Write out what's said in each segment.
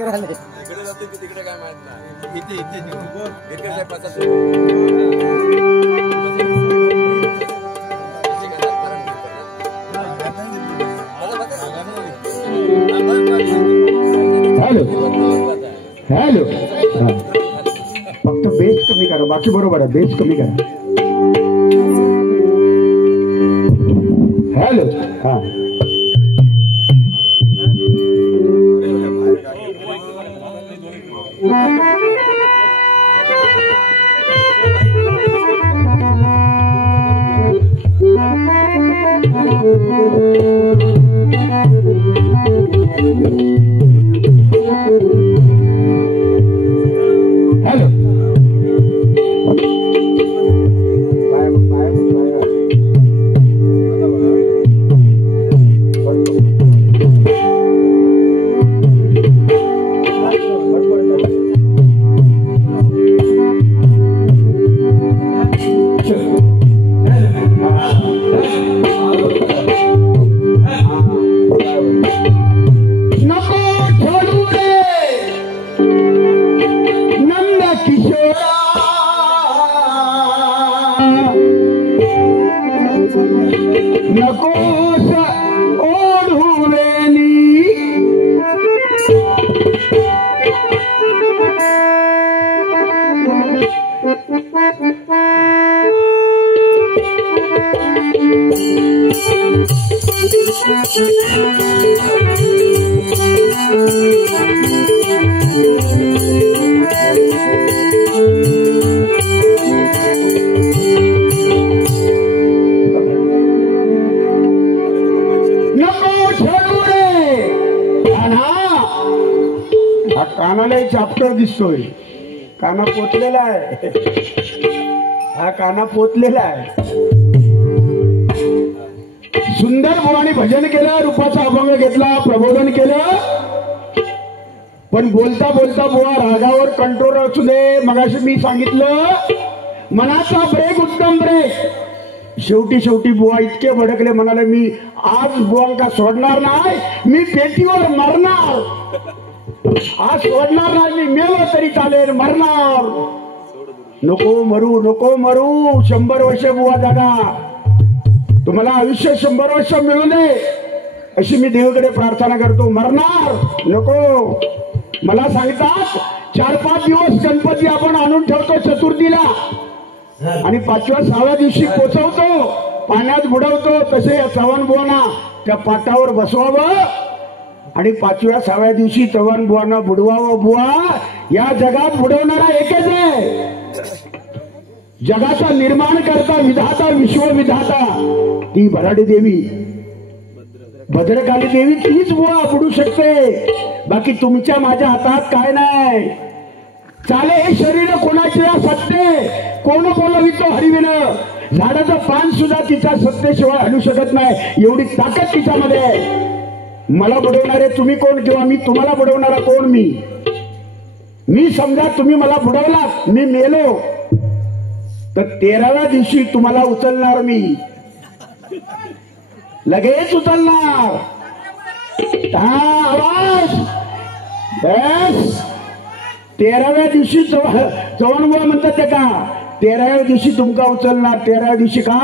इकडे जाते की तिकडे काय माहित नाही. इथे हॅलो हॅलो, फक्त बेस कमी करा, बाकी बरोबर आहे, बेस कमी करा. हॅलो हा कानाला चाप्टर दिसतोय, काना पोचलेला आहे, हा काना पोचलेला आहे. सुंदर बुवाने भजन केलं, रूपाचा अभंग घेतला, प्रबोधन केलं, पण बोलता बोलता बुवा रागावर कंट्रोल असू दे. मगाशी मी सांगितलं मनाचा ब्रेक उत्तम ब्रेक. शेवटी बुवा इतके भडकले, म्हणाले मी आज बुवांका सोडणार नाही, मी पेटीवर मरणार, आज सोडणार नाही, मी मेलो तरी चालेल, मरणार. नको मरू नको मरू, 100 वर्ष बुवा दादा, तुम्हाला आयुष्य 100 वर्ष मिळू दे अशी मी देवाकडे प्रार्थना करतो. मरणार नको. मला सांगतात 4-5 दिवस गणपती आपण आणून ठेवतो चतुर्थीला आणि 5व्या-6व्या दिवशी पोचवतो, पाण्यात बुडवतो. तसे या चव्हाण बुवांना त्या पाटावर बसवावं आणि 5व्या-6व्या दिवशी चव्हाण बुवांना बुडवावं. बुवा या जगात बुडवणारा एकच आहे, जगाचा निर्माण करता विधाता, विश्वविधाता ती भराडी देवी, भद्रकाली देवी, तीच बुवा बुडू शकते. बाकी तुमच्या माझ्या हातात काय नाही. चाले हे शरीर कोणाचे सत्य, कोण बोलवितो हरिविन. झाडाचं पान सुद्धा तिच्या सत्तेशिवाय हलू शकत नाही, एवढी ताकद तिच्यामध्ये आहे. मला बुडवणारे तुम्ही कोण किंवा मी तुम्हाला बुडवणारा कोण? मी समजा तुम्ही मला बुडवलात, मी मेलो तर 13व्या दिवशी तुम्हाला उचलणार, मी लगेच उचलणार. आवाज बस. 13व्या दिवशी चव्हाण बुवा म्हणतात ते का 13व्या दिवशी तुमका उचलणार. 13व्या दिवशी का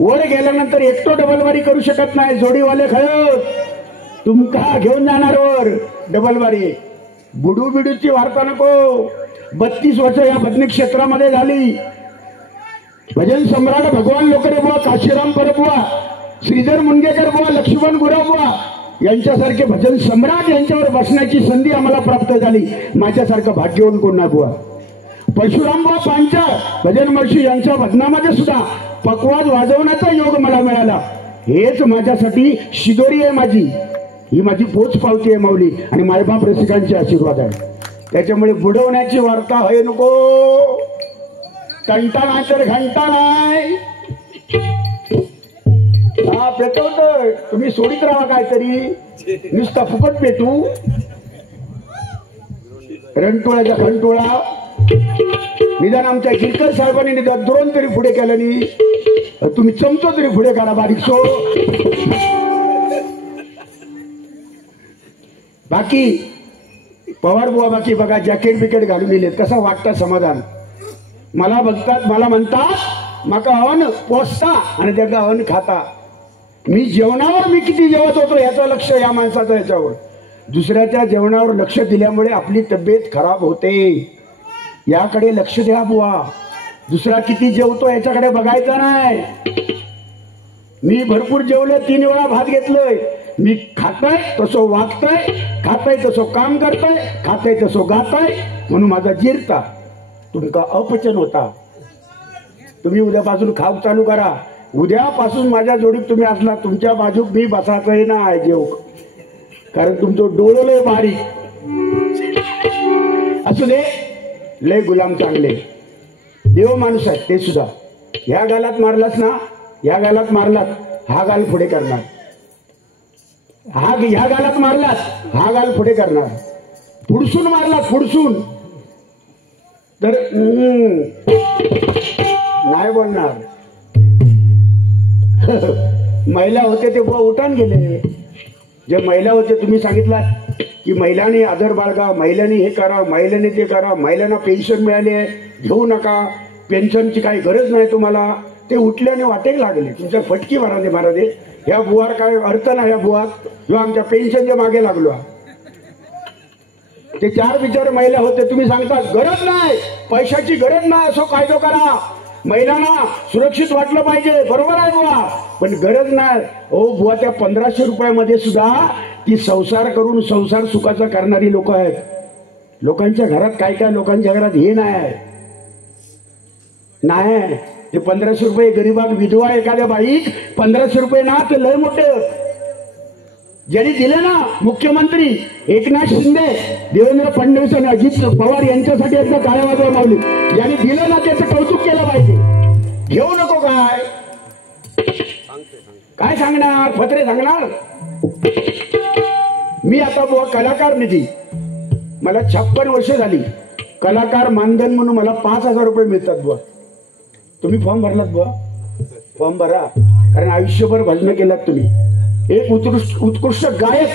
वर गेल्यानंतर एकटो डबलबारी करू शकत नाही, जोडीवाले खेळत तुमका घेऊन जाणार वर डबलबारी. बुडू बिडूची वार्ता नको. 32 वर्ष या भजनी क्षेत्रामध्ये झाली. भजन सम्राट भगवान लोकरे बुवा, काशीराम परबुवा, श्रीधर मुनगेकर बुवा, लक्ष्मण गुरव बुवा यांच्यासारखे भजन सम्राट यांच्यावर बसण्याची संधी आम्हाला प्राप्त झाली. माझ्यासारखं भाग्यवान कोण नाही बुवा. परशुराम बुवा पांचा भजन महर्षी यांच्या भजनामध्ये सुद्धा पकवाज वाजवण्याचा योग मला मिळाला. हेच माझ्यासाठी शिदोरी आहे माझी, ही माझी पोच पावती आहे माऊली आणि मायबाप रसिकांचे आशीर्वाद आहे. त्याच्यामुळे बुडवण्याची वार्ता होय नको. कंटा नाही तर घंटा नाही. हा पेटवतोय तुम्ही, सोडीत राहा काहीतरी, नुसता फुकट पेटू. रणटोळ्याचा खंटोळा निदान आमच्या गिरकर साहेबांनी निदान द्रोण तरी पुढे केलं नाही, तुम्ही चमचो तरी पुढे करा बारीक सो. बाकी पवार बुवा बाकी बघा जॅकेट बिकेट घालून दिलेत, कसं वाटतं समाधान. मला बघतात, मला म्हणतात माका अन्न पोचता आणि त्याचा अन्न खाता. मी जेवणावर मी किती जेवत होतो याचं लक्ष या माणसाचं याच्यावर. दुसऱ्याच्या जेवणावर लक्ष दिल्यामुळे आपली तब्येत खराब होते. याकडे लक्ष द्या बुवा. दुसरा किती जेवतो याच्याकडे बघायचं नाही. मी भरपूर जेवलं, 3 वेळा भात घेतलोय. मी खाताय तसं वागताय, खाताय तसं काम करताय, खाताय तसं गाताय, म्हणून माझा जिरता. तुमका अपचन होता. तुम्ही उद्यापासून खाऊ चालू करा. उद्यापासून माझ्या जोडीत तुम्ही असला, तुमच्या बाजूक मी बसायचंय ना जेव, कारण तुमचं डोळं लय बारीक असू दे. लय गुलाम चांगले देव माणूस आहेत ते सुद्धा. ह्या गालात मारलास ना, ह्या गालात मारलात, हा गाल पुढे करणार. ह्या गालात मारलात, हा गाल पुढे करणार. पुढसून मारलात, पुढसून तर नाही बोलणार. महिला होते ते बुवा उठान गेले. जे महिला होते तुम्ही सांगितलात की महिलांनी आदर बाळगा, महिलांनी हे करा, महिलांनी ते करा, महिलांना पेन्शन मिळाले, घेऊ नका, पेन्शनची काही गरज नाही तुम्हाला. ते उठल्याने वाटेक लागले. तुमच्या फटकी मारा दे मारा दे. ह्या बुवार काय अर्थ नाही. ह्या बुवार किंवा आमच्या पेन्शनच्या मागे लागलो. ते 4 बिचार महिला होते. तुम्ही सांगतात गरज नाही, पैशाची गरज नाही, असो कायदो करा, महिलांना सुरक्षित वाटलं पाहिजे. बरोबर आहे बुवा, पण गरज नाही. ओ बुवा, त्या 1500 रुपयामध्ये सुद्धा ती संसार करून संसार सुखाचा करणारी लोक आहेत. लोकांच्या घरात काय काय लोकांच्या घरात हे नाही. ते 1500 रुपये गरीबाग विधवा एखाद्या बाईक 1500 रुपये ना, ते लय मोठे. ज्यांनी दिले ना, मुख्यमंत्री एकनाथ शिंदे, देवेंद्र फडणवीस आणि अजित पवार यांच्यासाठी एकदा टाळ्या वाजवा मावली. ज्यांनी दिलं ना त्याचं कौतुक केलं पाहिजे. घेऊ नको काय सांगणार, फत्रे सांगणार. मी आता बुवा कलाकार निधी, मला 56 वर्ष झाली. कलाकार मानधन म्हणून मला 5000 रुपये मिळतात बुवा. तुम्ही फॉर्म भरलात बुवा, फॉर्म भरा, कारण आयुष्यभर भजन केलात तुम्ही. एक उत्कृष्ट गायक,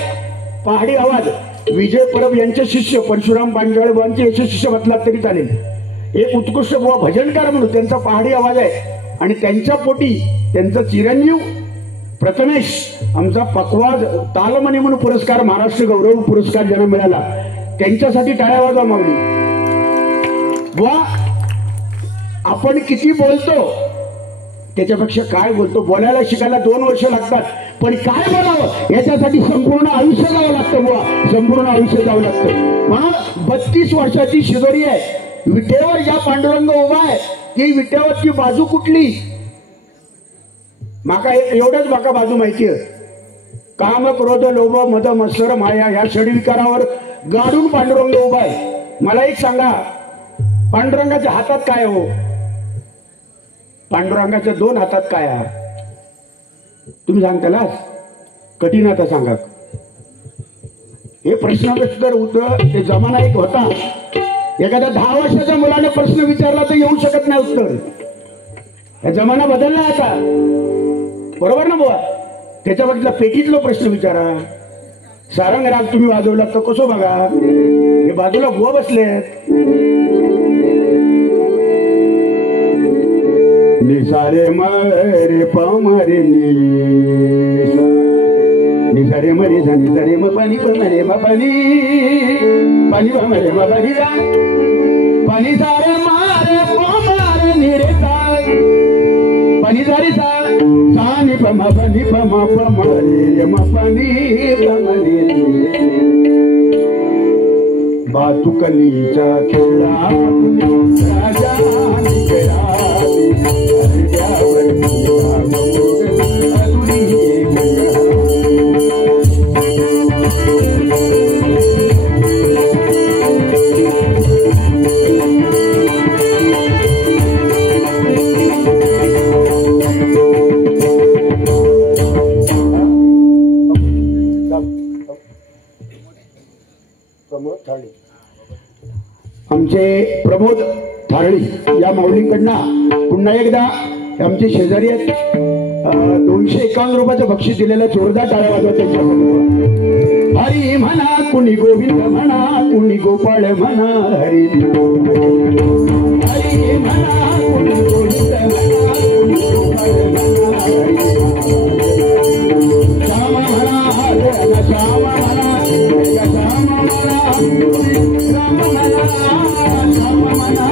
पहाडी आवाज, विजय परब यांचे शिष्य परशुराम पांचाळे बुवांचे याचे शिष्य म्हटलात तरी चालेल. एक उत्कृष्ट बुवा भजनकार म्हणून त्यांचा पहाडी आवाज आहे. आणि त्यांच्या पोटी त्यांचा चिरंजीव प्रथमेश आमचा पकवाज तालमणी म्हणून पुरस्कार, महाराष्ट्र गौरव पुरस्कार ज्यांना मिळाला, त्यांच्यासाठी टाळ्या वाजवा मावली. बुवा, आपण किती बोलतो त्याच्यापेक्षा काय बोलतो. बोलायला शिकायला 2 वर्ष लागतात, पण काय बोलावं याच्यासाठी संपूर्ण आयुष्य जावं लागतं बुवा, संपूर्ण आयुष्य जावं लागतं. म्हणून 32 वर्षाची शिदोरी आहे. विटेवर ज्या पांडुरंग उभा आहे ती विटेवरची बाजू कुठली, माका एवढंच माका बाजू माहिती आहे. काम, क्रोध, लोभ, मद, मत्सर, माया ह्या षडविकारावर गाडून पांडुरंग उभा आहे. मला एक सांगा, पांडुरंगाच्या हातात काय हो? पांडुरंगाच्या 2 हातात काय आहे? तुम्ही सांगताला कठीण आता सांगा. हे प्रश्नाचं उत्तर होतं. ते जमाना एक होता, एखाद्या 10 वर्षाच्या मुलाने प्रश्न विचारला तर येऊ शकत नाही उत्तर. हा जमाना बदलला आता, बरोबर ना बुवा. त्याच्याबद्दल पेटीतला प्रश्न विचारा. सारंग राग तुम्ही वाजवला तर कसं बघा, हे बाजूला बुवा बसलेत. निसारे मरे पमरे निसारे मरे जा निसारे म पाणी पमरे म पाणी पाणी पमरे म पाणी जा पाणी सारे मारे पमरे निरे सा पाणी सारे सा सानी पम पाणी पम पमरे म पाणी पमरे बातुकलीच्या खेळा राजा निकरा आमचे प्रमोद थारळी या माऊलींकडनं पुन्हा एकदा आमचे शेजारी आहेत. 251 रुपयाचं बक्षीस दिलेलं, जोरदार टाळ्या वाजवा त्यांच्याकडून. हरी म्हणा कुणी गोविंद म्हणा कुणी गोपाळ म्हणा हरी हरी म्हणा कुणी गोविंद म्हणा कुणी गोपाळ म्हणा हरी श्याम म्हणा श्याम म्हणा श्याम म्हणा राम म्हणा श्याम म्हणा श्याम म्हणा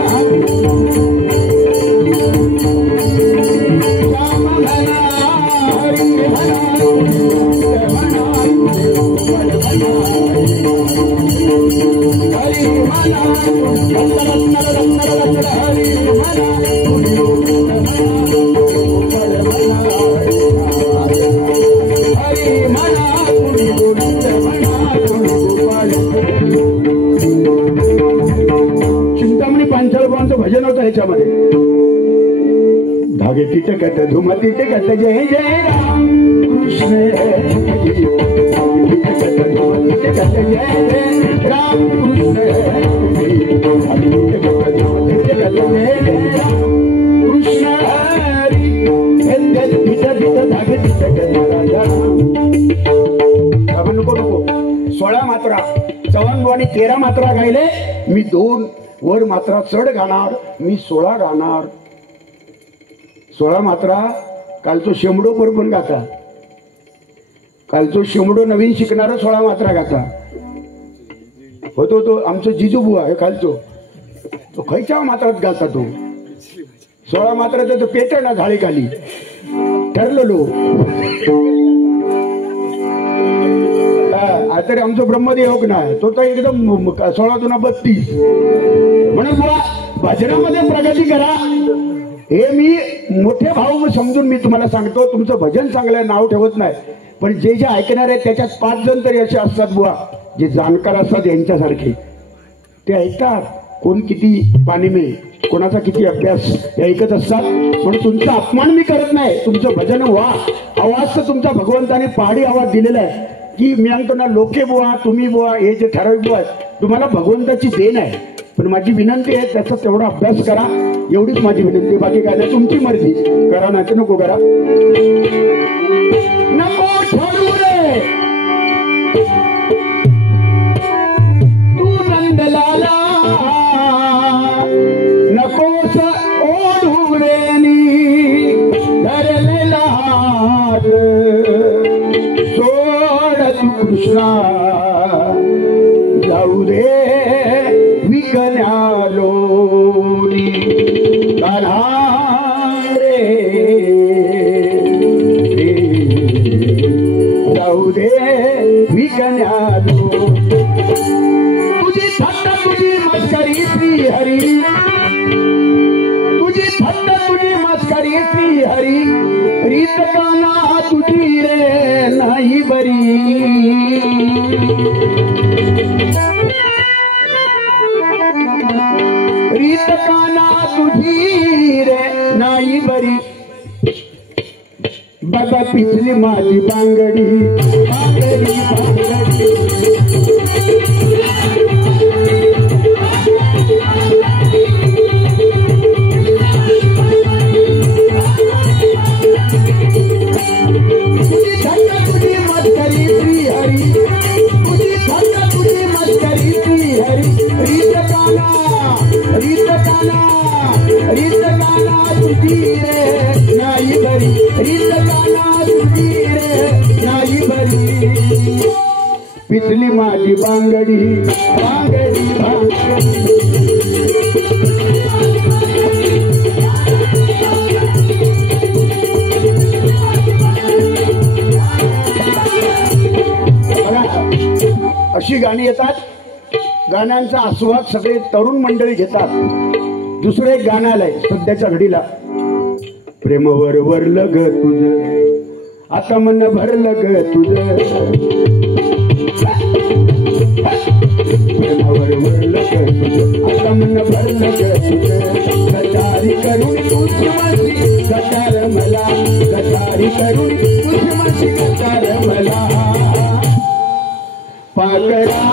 हरी म्हणा हरी म्हणा चिंतामणी पांचाळबांचं भजन होतं ह्याच्यामध्ये धागे तिटकत धुम तिटकत जय जय राम कृष्ण तिटकत धुम तिटकत जय जय राम कृष्ण तिटकत धुम तिटकत जय जय राम कृष्ण हरी धागे तिटकत राजा नको नको 16 मात्रा चव्हाण आणि 13 मात्रा गायले मी 2 वर मात्रा चढ गाणार मी 16 गाणार 16 मात्रा कालचो शेमडो पण गाता कालचो शेमडो नवीन शिकणारा 16 मात्रा गाता होतो तो आमचो जिजू बुवा आहे कालचो तो खयच्या मात्रात गाता तो 16 मात्रा तो पेटना झाळी खाली ठरलेलो तरी आमचं ब्रह्मदेव नाही तो तर एकदम 16 दुना 32 म्हणून बुवा भजनामध्ये प्रगती करा हे मी मोठे भाऊ समजून मी तुम्हाला सांगतो तुमचं भजन चांगलं नाव ठेवत नाही पण जे जे ऐकणार आहेत त्याच्यात 5 जण तरी असे असतात बुवा जे जाणकार असतात यांच्यासारखे ते ऐकतात कोण किती पाणी में कोणाचा किती अभ्यास हे ऐकत असतात म्हणून तुमचा अपमान मी करत नाही तुमचं भजन वा आवाज तर तुमचा भगवंताने पहाडी आवाज दिलेला आहे की मी सांगतो ना लोके बुवा तुम्ही बुवा हे जे ठराविक बुवा तुम्हाला भगवंताची देण आहे पण माझी विनंती आहे त्याचा तेवढा अभ्यास करा एवढीच माझी विनंती बाकी काय नाही तुमची मर्जी करा नाही नको करा नको ठरू रे तू नंदलाला नकोस ओढू रेनी धरलेला हात सोड तू कृष्णा जाऊ दे विकण्यालो जाऊ दे विकण्यालो तुझी थट्टा तुझी मस्करी श्री हरी तुझी थट्टा तुझी मस्करी श्री हरी रीत काना तुझी रे नाही बरी रीत काना तुझी रे नाही बरी बघा पिचली माझी बांगडी बांगडी बांगडी तुझी थट्टा तुझी मस्करी श्री हरी तुझी थट्टा तुझी मस्करी श्री हरी रीत काना तुझी रे नाही बरी रीत काना तुझी रे नाही बरी पिचली माझी बांगडी बांगडी बांगडी अशी गाणी येतात गाण्यांचा आस्वाद सगळे तरुण मंडळी घेतात दुसरं एक गाणं आलंय सध्याच्या घडीला प्रेमवर वरलं ग तुझ आता मन भरलं ग तुझ प्रेमवर वरलं ग तुझ आता मन भरलं ग तुझ गटारी करून तुझी माझी गटार मला गटारी करून तुझी माझी गटार मला पाकरा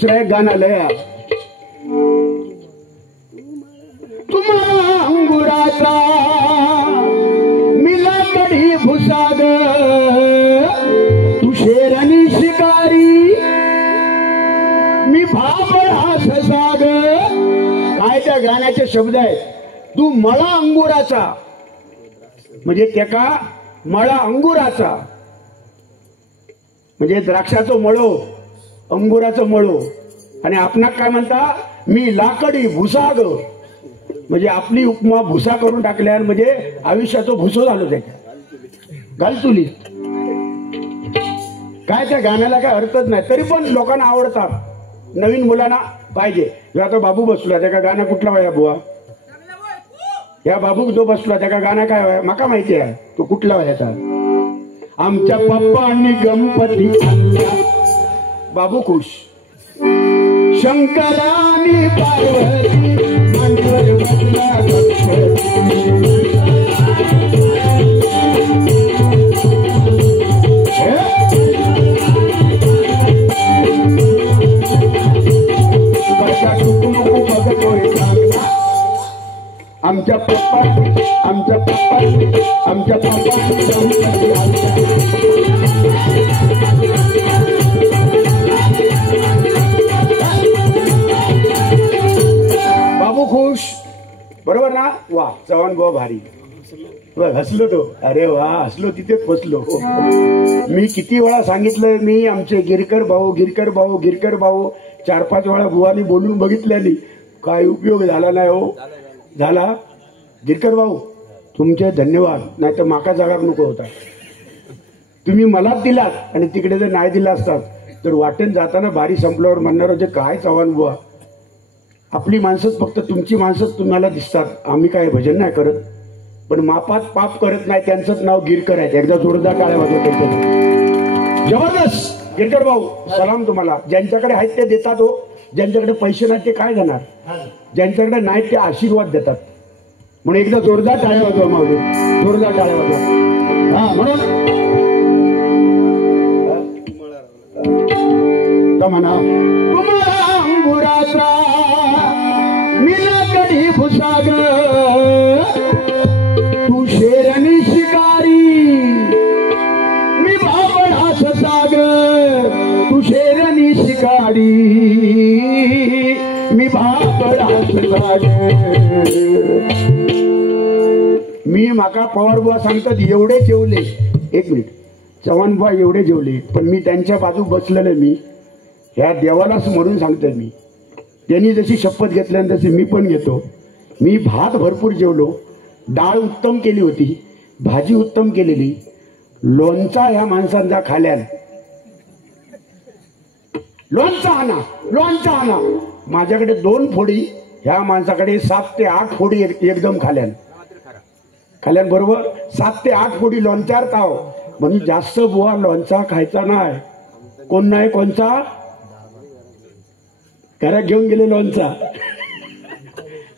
दुसरा एक गाणं आलंय, तुम्हाला अंगुराचा मिला कढी भुसाग, तू शेरणी शिकारी मी भाबळा ससाग. काय त्या गाण्याचे शब्द आहेत, तू मळा अंगुराचा म्हणजे त्याका मळा अंगुराचा म्हणजे द्राक्षाचं मळो अंगुराचं मळो, आणि आपणाक काय म्हणता मी लाकडी भुसाग म्हणजे आपली उपमा भुसा करून टाकल्यावर म्हणजे आयुष्याचं भुसो झालं त्याच्या घालचुली. काय त्या गाण्याला काय अर्थच नाही, तरी पण लोकांना आवडतात, नवीन मुलांना पाहिजे. जो आता बाबू बसला त्याका गाणं कुठला वया बुवा, या बाबू जो बसला त्याका गाणं काय वया माका माहिती आहे, तो कुठला वयाचा. आमच्या पप्पांनी गणपती आणला बाबू खुश, शंकरानी पार्वती मांडीवर बसला आमच्या पप्पा बाबू खुश, बरोबर ना. वा चव्हाण बुवा भारी, हसलो तो, अरे वा हसलो तिथेच फसलो. मी किती वेळा सांगितलंय, मी आमचे गिरकर भाऊ 4-5 वेळा बुवानी बोलून बघितल्यानी काय उपयोग झाला नाही हो. झाला गिरकर भाऊ तुमचे धन्यवाद, नाही तर माका जागा नको होता. तुम्ही मला दिलात आणि तिकडे जर नाही दिला असतात तर वाटेन जाताना बारी संपल्यावर म्हणणार होते काय चव्हाण बुवा, आपली माणसंच फक्त तुमची माणसंच तुम्हाला दिसतात, आम्ही काय भजन नाही करत. पण मापात पाप करत नाही त्यांचंच नाव गिरकर आहे. एकदा जोरदार टाळ्या वाजवत. जबरदस्त गिरकर भाऊ, सलाम तुम्हाला. ज्यांच्याकडे आहेत ते देतात हो, ज्यांच्याकडे पैसे नाहीत ते काय जाणार, ज्यांच्याकडे नाहीत ते आशीर्वाद देतात. म्हणून एकदा जोरदार टाळ्या वाजवा माऊली, जोरदार टाळ्या वाजवा. हा म्हणून म्हणा तुम्हाला अंगुराचा मिला कढी भुसाग, तू शेरणी शिकारी मी भाबळा ससाग, तू शेरणी शिकारी मी भाबळा ससाग. मी माका पवार बुवा सांगतात एवढे जेवले, एक मिनिट चव्हाण बुवा एवढे जेवले, पण मी त्यांच्या बाजू बसलेले, मी ह्या देवालाच म्हणून सांगतोय. मी त्यांनी जशी शपथ घेतल्याने तशी मी पण घेतो. मी भात भरपूर जेवलो, डाळ उत्तम केली होती, भाजी उत्तम केलेली, लोणचा ह्या माणसांचा खाल्यान, लोणचा आणा माझ्याकडे 2 फोडी, ह्या माणसाकडे 7 ते 8 फोडी एकदम खाल्यान बरोबर 7 ते 8 फोडी लोणच्यावर ताव. म्हणजे जास्त बुवा लोणचा खायचा नाही. कोण नाही कोणचा घरात घेऊन गेले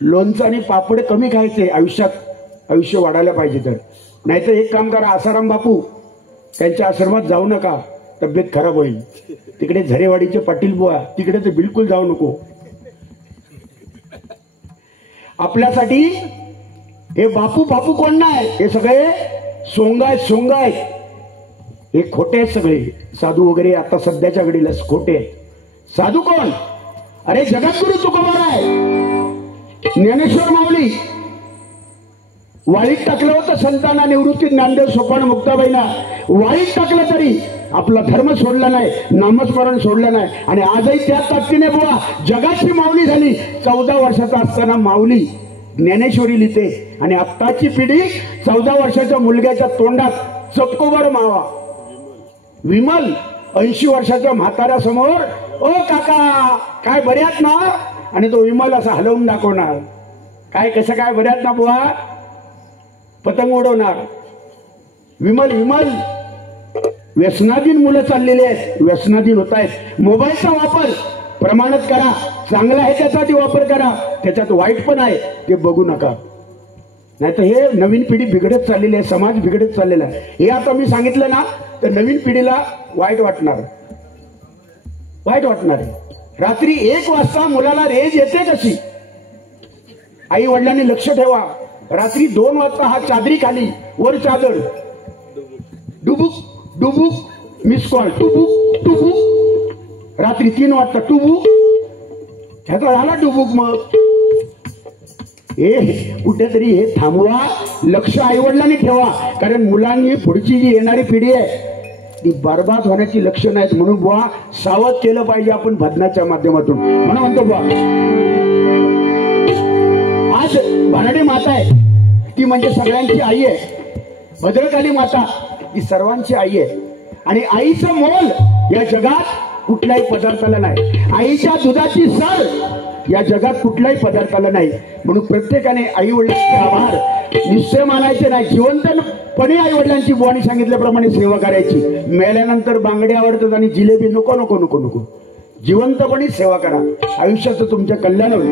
लोणचा आणि पापड कमी खायचे. आयुष्य वाढायला पाहिजे तर. नाहीतर एक काम करा, आसाराम बापू त्यांच्या आश्रमात जाऊ नका, तब्येत खराब होईल. तिकडे झरेवाडीचे पाटील बुवा तिकडे तर बिलकुल जाऊ नको. आपल्यासाठी हे बापू कोण नाही, हे सगळे सोंग आहेत. हे खोटे आहेत सगळे साधू वगैरे. आता सध्याच्या घडीला खोटे आहेत. साधू कोण? अरे जगद्गुरु तुकोबार आहे, ज्ञानेश्वर माऊली. वाळीत टाकलं होतं संतांना, निवृत्ती ज्ञानदेव सोपान मुक्ताबाईंना वाळीत टाकलं तरी आपला धर्म सोडला नाही, नामस्मरण सोडलं नाही. आणि आजही त्या ताकदीने बुवा जगाची माऊली झाली. 14 वर्षाचा असताना माऊली ज्ञानेश्वरी लिहिते आणि आत्ताची पिढी 14 वर्षाच्या मुलग्याच्या तोंडात चटकोबर मावा. विमल 80 वर्षाच्या म्हाताऱ्यासमोर ओ काका काय बऱ्यात ना, आणि तो विमल असा हलवून दाखवणार, काय कसं काय बऱ्यात ना बुवा, पतंग उडवणार. विमल व्यसनाधीन मुलं चाललेली आहेत, व्यसनाधीन होत आहेत. मोबाईलचा वापर प्रमाणात करा, चांगला आहे त्यासाठी वापर करा, त्याच्यात वाईट पण आहे ते बघू नका. नाहीतर हे नवीन पिढी बिघडत चाललेली आहे, समाज बिघडत चाललेला आहे. हे आता मी सांगितलं ना तर नवीन पिढीला वाईट वाटणार आहे. रात्री 1 वाजता मुलाला रेंज येते कशी? आई वडिलांनी लक्ष ठेवा. रात्री 2 वाजता हा चादरी खाली, वर चादर, डुबुक डुबुक मिस कॉल, टुबुक टुबुक. रात्री 3 वाजता टुबुक, ह्याचा झाला डुबुक. मग कुठेतरी हे थांबवा, लक्ष आई वडिलांनी ठेवा. कारण मुलांनी पुढची जी येणारी पिढी आहे ती बरबाद होण्याची लक्षणं आहेत. म्हणून बुवा सावध केलं पाहिजे आपण भजनाच्या माध्यमातून. म्हणून म्हणतो बुवा आज भराडी माता आहे, ती म्हणजे सगळ्यांची आई आहे. भद्रकाली माता ही सर्वांची आई आहे. आणि आईचं मोल या जगात कुठल्याही पदार्थाला नाही. आईच्या दुधाची सर या जगात कुठल्याही पदार्थाला नाही. म्हणून प्रत्येकाने आई वडिलांचे आभार निश्चय मानायचे नाही. जिवंतपणे आई वडिलांची बुवानी सांगितल्याप्रमाणे सेवा करायची. मेल्यानंतर बांगडे आवडतात आणि जिलेबी नको नको नको नको. जिवंतपणे सेवा करा, आयुष्याचं तुमच्या कल्याण होईल.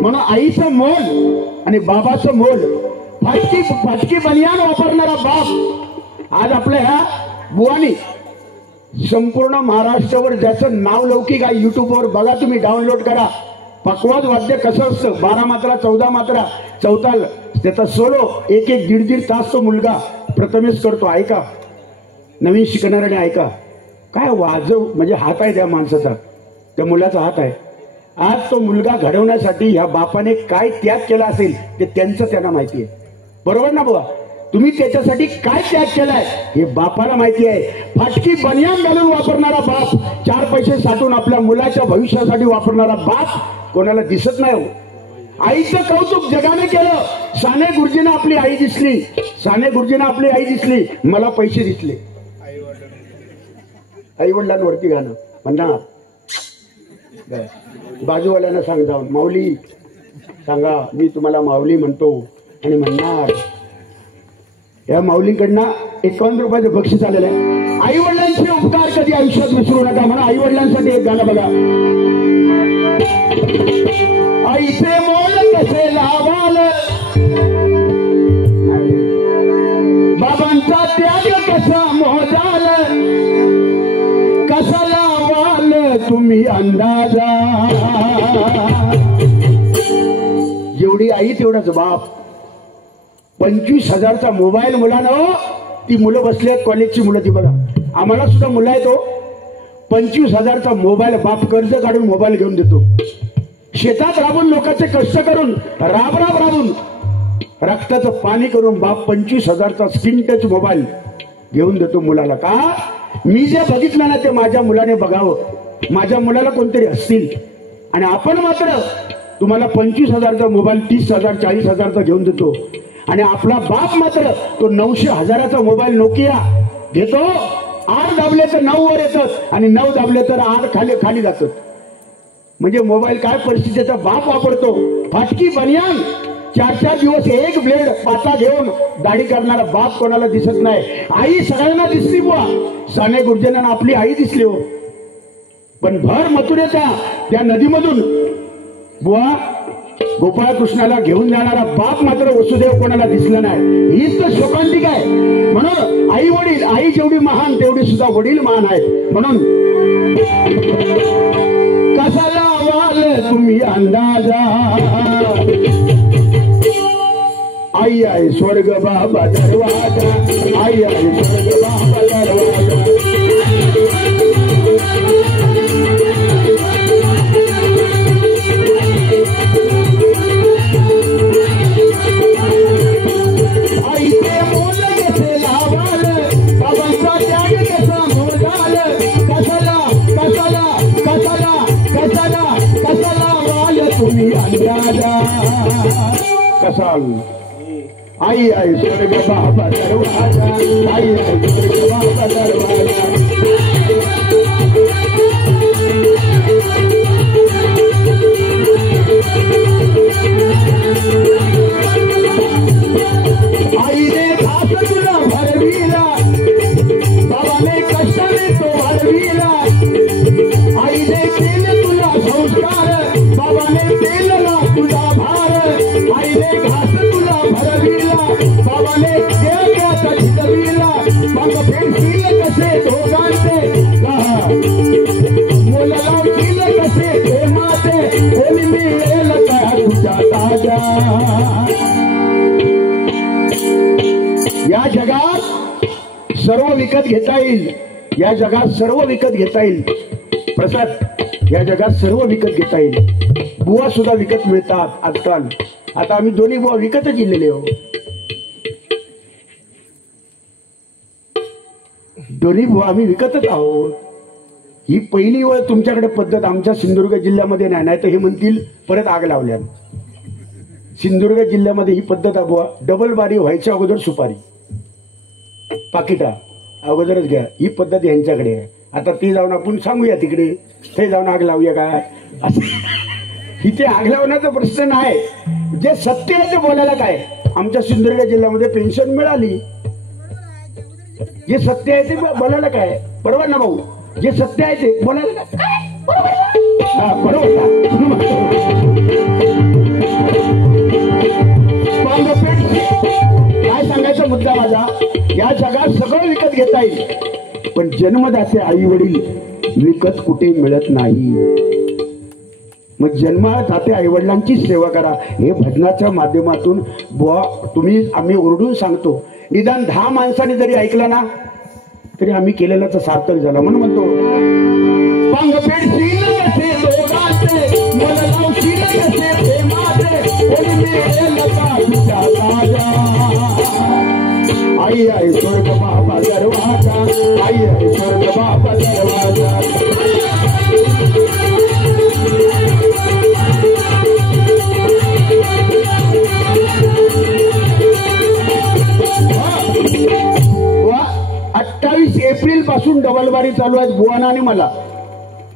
म्हणून आईचं मोल आणि बाबाचं मोल. फाटकी बनियान वापरणारा बाप आज आपल्या ह्या बुवानी संपूर्ण महाराष्ट्रावर ज्याचं नाव लौकिक आहे, युट्यूबवर बघा तुम्ही, डाउनलोड करा. पकवाज वाद्य कसं असतं, 12 मात्रा 14 मात्रा चौताल, त्याचा सोलो 1-1 दीड तास तो मुलगा प्रथमेश करतो. ऐका, नवीन शिकणाऱ्याने ऐका, काय वाजव म्हणजे हात आहे त्या माणसाचा, त्या मुलाचा हात आहे. आज तो मुलगा घडवण्यासाठी ह्या बापाने काय त्याग केला असेल ते त्यांचं त्यांना माहिती आहे. बरोबर ना बुवा? तुम्ही त्याच्यासाठी काय त्याग केलाय हे बापाला माहिती आहे. फाटकी बनियान घालून वापरणारा बाप, 4 पैसे साठवून आपल्या मुलाच्या भविष्यासाठी वापरणारा बाप कोणाला दिसत नाही. आईचं कौतुक जगाने केलं. साने गुरुजींना आपली आई दिसली, साने गुरुजींना आपली आई दिसली, मला पैसे दिसले. आई वडिलांवरती गाणं म्हणणार, बाजूवाल्यांना सांग जाऊन, माऊली सांगा मी तुम्हाला माऊली म्हणतो. आणि म्हणणार या माऊलीकडनं 51 रुपयाचं बक्षीस आलेलं आहे. आई वडिलांचे उपकार कधी आयुष्यात विसरू नका. म्हणून आई वडिलांसाठी एक गाणं बघा. आईचे मोल कसे लावाल, बाबांचा त्याग कसा मोजाल, कसा लावाल तुम्ही अंदाजा. जेवढी आई तेवढाच बाप. 25,000चा मोबाईल मुलानं, ती मुलं बसली आहेत कॉलेजची मुलं, ती बघा, आम्हाला सुद्धा मुलं आहे. तो 25,000चा मोबाईल बाप कर्ज काढून मोबाईल घेऊन देतो. शेतात राबून लोकांचे कष्ट करून राबून रक्ताचं पाणी करून बाप 25,000चा स्क्रीन टच मोबाईल घेऊन देतो मुलाला. का? मी जे बघितलं ना ते माझ्या मुलाने बघावं, माझ्या मुलाला कोणतरी हसतील. आणि आपण मात्र तुम्हाला 25,000चा मोबाईल 30,000 40,000चा घेऊन देतो. आणि आपला बाप मात्र तो 900,000चा मोबाईल नोकिया घेतो. 8 दाबले तर 9 वर येतात आणि 9 दाबले तर 8 खाली जातात. म्हणजे मोबाईल काय परिस्थितीचा बाप वापरतो. फाटकी बनियान, 4-4 दिवस एक ब्लेड पाता घेऊन दाढी करणारा बाप कोणाला दिसत नाही. आई सगळ्यांना दिसली बुवा. साने गुरुजींना आपली आई दिसली हो. पण भर मथुरेच्या त्या नदीमधून बुवा गोपाळकृष्णाला घेऊन जाणारा बाप मात्र वसुदेव कोणाला दिसला नाही. हीच तर शोकांतिका आहे. म्हणून आई वडील, आई जेवढी महान तेवढी सुद्धा वडील महान आहेत. म्हणून कसा लावाल तुम्ही अंदाजा, आई आहे स्वर्ग बाबा दरवाजा, आई आहे स्वर्ग बाबा दरवाजा. आईचे मोल कसे लावाल, बाबांचा त्याग कसा मोजाल, कसाला कसाला कसाला कसाला कसाला वाल तुम्ही अंदाजा. कसाल आई आहे स्वर्ग बाबा दरवाजा, आई आहे स्वर्ग बाबा दरवाजा. आईने घास तुला भरविला, बाबाने कष्टाने तो भरविला. आईने केले तुला संस्कार, बाबाने केलेला तुझा भार. आईने घास तुला भरविला, बाबाने केला झिजविला. मग भेटतील कसे दोघांचे या जगात सर्व विकत घेता येईल, या जगात सर्व विकत घेता येईल प्रसाद, या जगात सर्व विकत घेता येईल. बुवा सुद्धा विकत मिळतात आजकाल. आता आम्ही दोन्ही बुवा विकतच दिलेले हो, दोन्ही बुवा आम्ही विकतच आहोत. ही पहिली वेळ तुमच्याकडे पद्धत आमच्या सिंधुदुर्ग जिल्ह्यामध्ये नाही, तर हे म्हणतील परत आग लावल्या. सिंधुदुर्ग जिल्ह्यामध्ये ही पद्धत आहे बुवा, डबल बारी व्हायच्या अगोदर सुपारी पाकिटा अगोदरच घ्या, ही पद्धत यांच्याकडे आहे. आता ती जाऊन आपण सांगूया तिकडे, ते जाऊन आग लावूया काय असं. इथे आग लावण्याचा प्रश्न नाही, जे सत्य आहे ते बोलायला काय. आमच्या सिंधुदुर्ग जिल्ह्यामध्ये पेन्शन मिळाली, जे सत्य आहे ते बोलायला काय. बरोबर ना भाऊ, जे सत्य आहे ते बोलायला काय. बरोबर. काय सांगायचा मुद्दा माझा, या जगात सगळं विकत घेता येईल, पण जन्मदाते आई वडील विकत कुठे मिळत नाही. मग जन्मदाते आई वडिलांची सेवा करा. हे भजनाच्या माध्यमातून बुवा तुम्ही आम्ही ओरडून सांगतो, निदान 10 माणसांनी जरी ऐकलं ना तरी आम्ही केलेलं तर सार्थक झालं. म्हणून म्हणतो आई आई स्वर्ग बाबा दरवाजा, आई आई स्वर्ग बाबा दरवाजा. वा 28 एप्रिल पासून डबलबारी चालू आहे बुवाना आणि मला.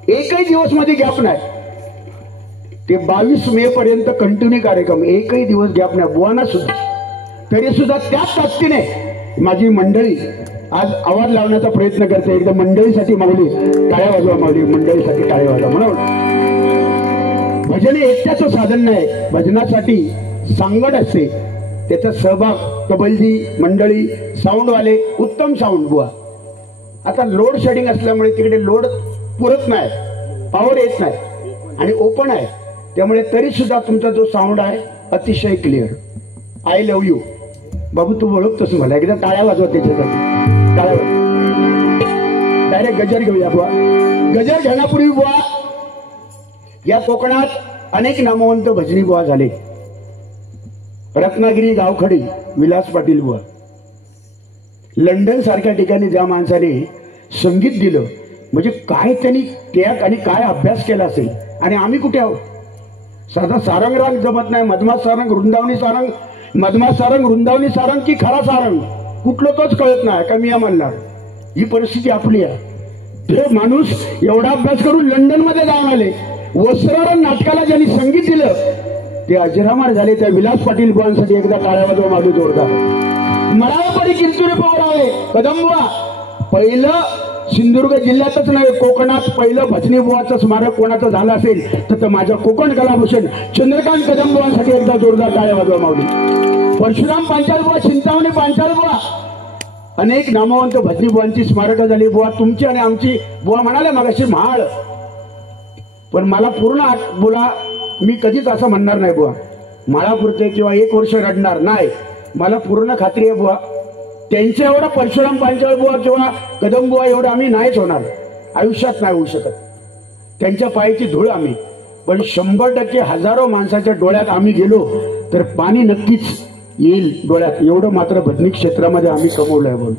एकही दिवस मध्ये गॅप नाही. ते 22 मे पर्यंत कंटिन्यू कार्यक्रम, एकही दिवस गॅप नाही बुवाना सुद्धा. तरी सुद्धा त्याच ताकदीने माझी मंडळी आज आवाज लावण्याचा प्रयत्न करते. एकदा मंडळीसाठी मागली टाळ्या वाजवा, मागली मंडळीसाठी टाळ्या वाजवा. म्हणून भजन एकट्याचं साधन नाही, भजनासाठी सांगड असते, त्याचा सहभाग तबलजी मंडळी, साऊंडवाले, उत्तम साऊंड बुवा. आता लोड शेडिंग असल्यामुळे तिकडे लोड पुरत नाही, पॉवर येत नाही आणि ओपन आहे, त्यामुळे तरी सुद्धा तुमचा जो साऊंड आहे अतिशय क्लिअर. आय लव्ह यू बाबू, तू ओळखतोस मला. एकदा टाळ्या वाजवा त्याच्यासाठी, टाळ्या वाजवा. डायरेक्ट गजर घेऊया बुवा. गजर घेण्यापूर्वी बुवा, या कोकणात अनेक नामवंत भजनी बुवा झाले. रत्नागिरी गावखडी विलास पाटील बुवा, लंडन सारख्या ठिकाणी ज्या माणसाने संगीत दिलं, म्हणजे काय त्यांनी त्याग आणि काय अभ्यास केला असेल. आणि आम्ही कुठे आहोत. साधा सारंग राग जमत नाही, मधमास सारंग वृंदावनी सारंग, मधमास सारंग वृंदावनी सारंग की खरा सारंग कुठलं तोच कळत नाही का मी म्हणणार. ही परिस्थिती आपली आहे. ते माणूस एवढा अभ्यास करून लंडन मध्ये जाऊन आले. वस्त्रारण नाटकाला ज्यांनी संगीत दिलं ते अजरामर झाले. त्या विलास पाटील बुवांसाठी एकदा टाळ्या वाजवा मागे जोरदार. मराळपडी किंतुरे पवार आहे कदंबुवा. पहिलं सिंधुदुर्ग जिल्ह्यातच नाही, कोकणात पहिलं भजनी बुवाचं स्मारक कोणाचं झालं असेल तर माझ्या कोकण कलाभूषण चंद्रकांत कदंबुवांसाठी एकदा जोरदार टाळ्या वाजवा माऊली. परशुराम पांचाल बुवा, चिंतामणी पांचाल बुवा, अनेक नामवंत भजनी बुवांची स्मारकं झाली. बुवा तुमची आणि आमची बुवा म्हणाले मगाशी म्हाळ, पण मला पूर्ण बोला, मी कधीच असं म्हणणार नाही बुवा माळापुरते किंवा 1 वर्ष रडणार नाही. मला पूर्ण खात्री आहे बुवा, त्यांच्या एवढा परशुराम पांचाळ बुवा किंवा कदम बुवा एवढं आम्ही नाहीच होणार, आयुष्यात नाही होऊ शकत. त्यांच्या पायाची धूळ आम्ही. पण 100% हजारो माणसाच्या डोळ्यात आम्ही गेलो तर पाणी नक्कीच येईल डोळ्यात. एवढं मात्र भजनी क्षेत्रामध्ये आम्ही कमवलंय. बोल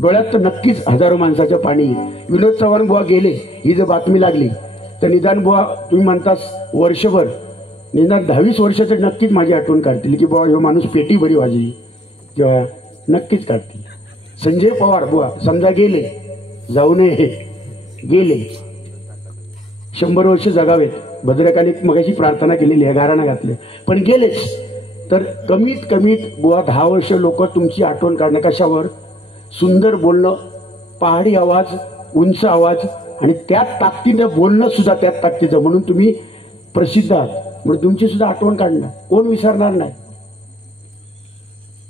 डोळ्यात तर नक्कीच हजारो माणसाच्या पाणी येईल. विनोद चव्हाण बुवा गेले, ही जर बातमी लागली तर निदान बुवा तुम्ही म्हणतास वर्षभर, निदान 10-20 वर्षाचं नक्कीच माझी आठवण काढतील की बुवा ह्यो माणूस पेटी बरी वाजली तेव्हा नक्कीच काढतील. संजय पवार बुवा समजा गेले, जाऊ नये, गेले, 100 वर्ष जगावेत. भद्रकाली मगाशी प्रार्थना केलेली आहे, गाराणा घातले, पण गेलेच तर कमीत कमीत बुवा 10 वर्ष लोक तुमची आठवण काढणं. कशावर? सुंदर बोलणं, पहाडी आवाज, उंच आवाज आणि त्यात ताकदीनं बोलणं सुद्धा त्यात ताकदीचं, म्हणून तुम्ही प्रसिद्ध आहात. म्हणून तुमची सुद्धा आठवण काढणार कोण विसरणार नाही.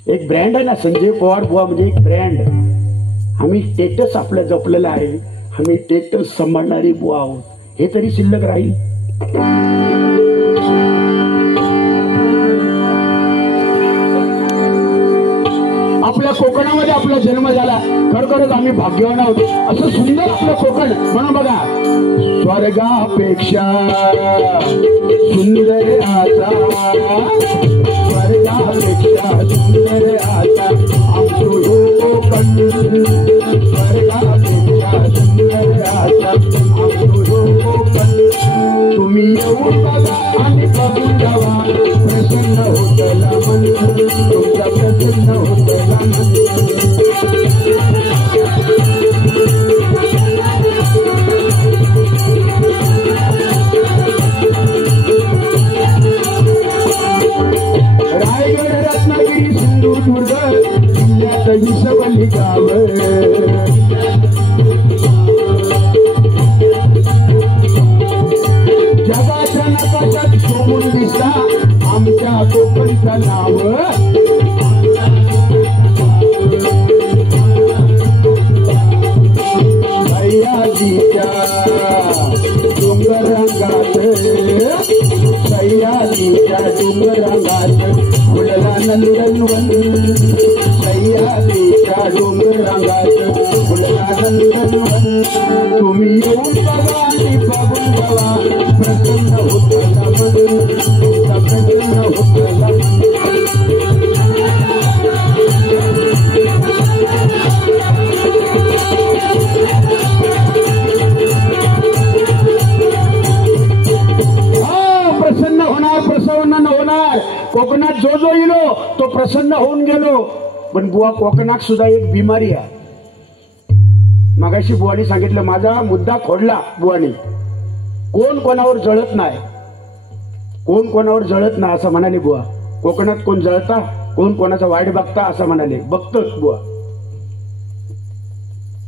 एक ब्रँड आहे ना संजय पवार बुवा, म्हणजे एक ब्रँड. आम्ही स्टेटस आपलं जपलेलं आहे, आम्ही स्टेटस सांभाळणारी बुवा आहोत, हे तरी शिल्लक राहील. आपल्या कोकणामध्ये आपला जन्म झाला. खरोखरच आम्ही भाग्यवान आहोत. असं सुंदर आपलं कोकण. म्हणून बघा, स्वर्गापेक्षा सुंदर आसा, स्वर्गापेक्षा सुंदर आसा आमचो कोकण, स्वर्गापेक्षा सुंदर आसा आमचो कोकण. तुम्ही येऊन बघा आणि बघून जावा, प्रसन्न होतला मन, तुमचा प्रसन्न होतला मन. रायगड, रत्नागिरी, सिंधुदुर्ग जिल्ह्यात विसवली गाव, जगाच्या नकाशात शोभून दिसता आमच्या कोकणचं नाव. सह्याद्रीच्या डोंगरांगात, सह्याद्रीच्या डोंगरांगात फुलला नंदनवन, सह्याद्रीच्या डोंगरांगात फुलला नंदनवन. तुम्ही येऊन बघा आणि बघून जावा, प्रसन्न होतला मन, तुमचा प्रसन्न होतला मन. प्रसन्न होणार, प्रसन्न होणार. कोकणात जो जो येलो तो प्रसन्न होऊन गेलो. पण बुवा, कोकणात सुद्धा एक बिमारी आहे. मगाशी बुवानी सांगितलं, माझा मुद्दा खोडला बुवानी. कोण कोणावर जळत नाही, कोण कोणावर जळत नाही असं म्हणाले बुवा. कोकणात कोण जळता, कोण कोणाचा वाईट बघता असं म्हणाले. बघतोच बुवा,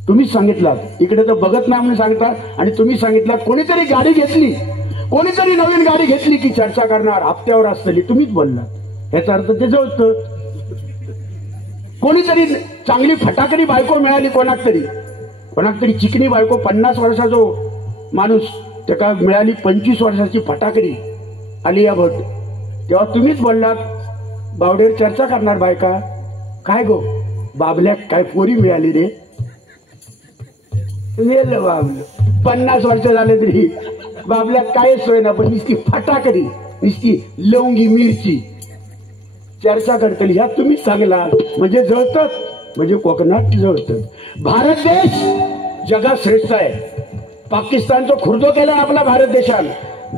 तुम्हीच सांगितलात. इकडे तर बघत नाही म्हणून सांगतात. आणि तुम्ही सांगितलात कोणीतरी गाडी घेतली, कोणीतरी नवीन गाडी घेतली की चर्चा करणार, हप्त्यावर असतली. तुम्हीच बोललात. याचा अर्थ ते जळतं. कोणीतरी चांगली फटाकडी बायको मिळाली, कोणाक तरी चिकनी बायको, 50 वर्षाचा जो माणूस, त्याला मिळाली 25 वर्षाची फटाकडी आलिया भट. तेव्हा तुम्हीच बोललात, बावडेर चर्चा करणार बायका. काय गो बाबल्या, काय पोरी मिळाली रे? वेल बाबलं, 50 वर्ष झाले तरी बाबल्या काय सोय ना, पण नुसती फटाकडी, नुसती लवंगी मिरची चर्चा करतली. ह्या तुम्हीच सांगला. म्हणजे जळतात, म्हणजे कोकणात जळतं. भारत देश जगात श्रेष्ठ आहे. पाकिस्तानचं खुर्दो केला आपला भारत देशानं.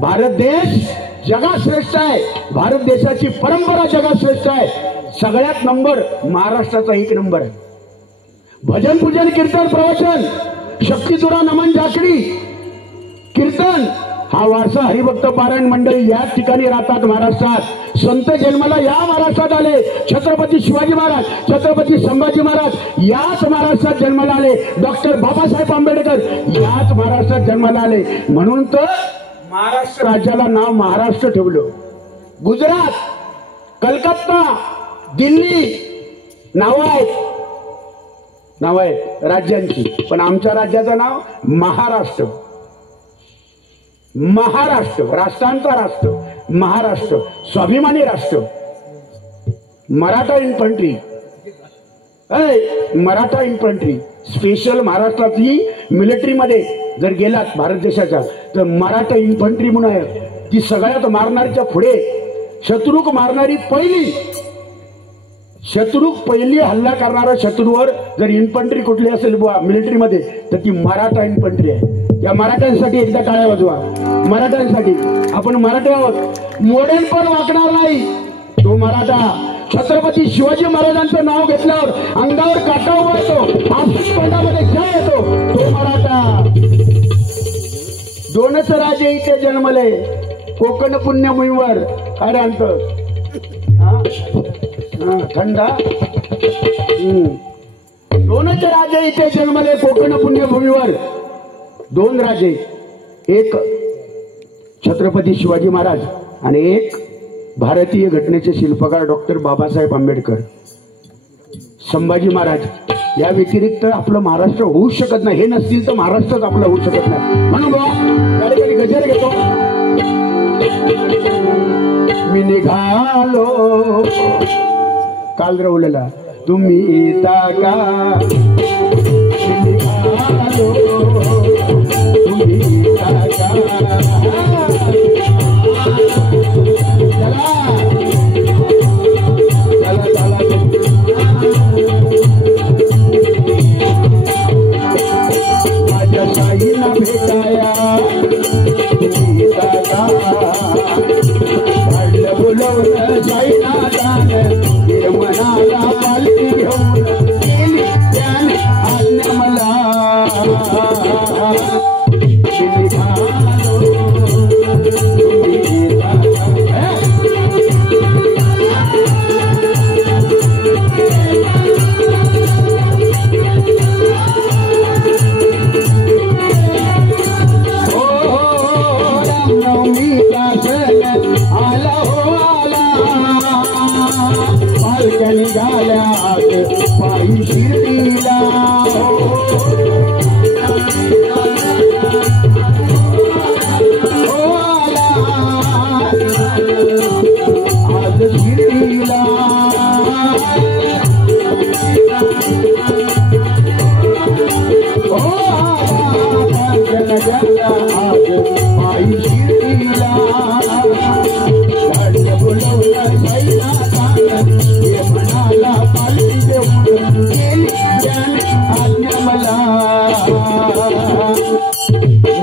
भारत देश जगात श्रेष्ठ आहे. भारत देशाची परंपरा जगात श्रेष्ठ आहे. सगळ्यात नंबर महाराष्ट्राचा 1 नंबर आहे. भजन, पूजन, कीर्तन, प्रवचन, शक्तितुरा, नमन, जाकडी, कीर्तन हा वारसा हरिभक्त पारायण मंडळी याच ठिकाणी राहतात महाराष्ट्रात. संत जन्माला या महाराष्ट्रात आले. छत्रपती शिवाजी महाराज, छत्रपती संभाजी महाराज याच महाराष्ट्रात जन्माला आले. डॉक्टर बाबासाहेब आंबेडकर याच महाराष्ट्रात जन्माला आले. म्हणून तर महाराष्ट्र राज्याला नाव महाराष्ट्र ठेवलं. गुजरात, कलकत्ता, दिल्ली नाव आहेत राज्यांची, पण आमच्या राज्याचं नाव महाराष्ट्र. महाराष्ट्र, राष्ट्रांचा राष्ट्र महाराष्ट्र, स्वाभिमानी राष्ट्र. Maratha infantry, Maratha infantry special महाराष्ट्रातली मिलिटरीमध्ये जर गेलात भारत देशाच्या, तर मराठा इन्फंट्री म्हणून आहे. ती सगळ्यात मारणारीच्या पुढे, शत्रुक मारणारी पहिली हल्ला करणारा शत्रूवर जर इन्फंट्री कुठली असेल बुवा मिलिटरीमध्ये, तर ती मराठा इन्फंट्री आहे. या मराठ्यांसाठी एकदा टाळ्या वाजवा. मराठ्यांसाठी. आपण मराठे आहोत. मोडेल पण वाकणार नाही तो मराठा. छत्रपती शिवाजी महाराजांचं नाव घेतल्यावर अंगावर काटा उभा येतो, आसुसपंडामध्ये क्षय येतो तो मराठा. 2च राजे इथे जन्मले कोकण पुण्यभूमीवर. काय आणतं थंडा. 2च राजे इथे जन्मले कोकण पुण्यभूमीवर. 2 राजे, एक छत्रपती शिवाजी महाराज आणि एक भारतीय घटनेचे शिल्पकार डॉक्टर बाबासाहेब आंबेडकर. संभाजी महाराज या व्यतिरिक्त आपलं महाराष्ट्र होऊ शकत नाही. हे नसतील तर महाराष्ट्रच आपलं होऊ शकत नाही. म्हणून त्या ठिकाणी गजर घेतो. मी निघालो काल रवलेला तुम्ही येता का निघालो तुम्ही येता का चला चला माझ्या साईला भेटाया तुम्ही येता का काढलं बोलवलं साईला दान मनाला पालखी घेऊन गेली त्याने आज्ञा मला निघालो तुम्ही येता का आला हो आला पालख्या निघाल्यात पायी शिर्डीला हो आला आज शिर्डीला हो आला पालख्या आज पायी शिर्डीला मनाला पालखी घेऊन गेली त्याने आज्ञा मला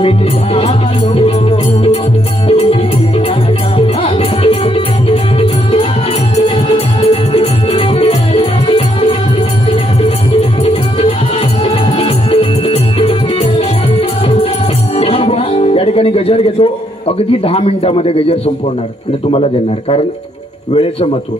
मी निघालो या ठिकाणी गजर घेतो अगदी 10 मिनिटांमध्ये गजर संपवणार आणि तुम्हाला देणार कारण वेळेचं महत्व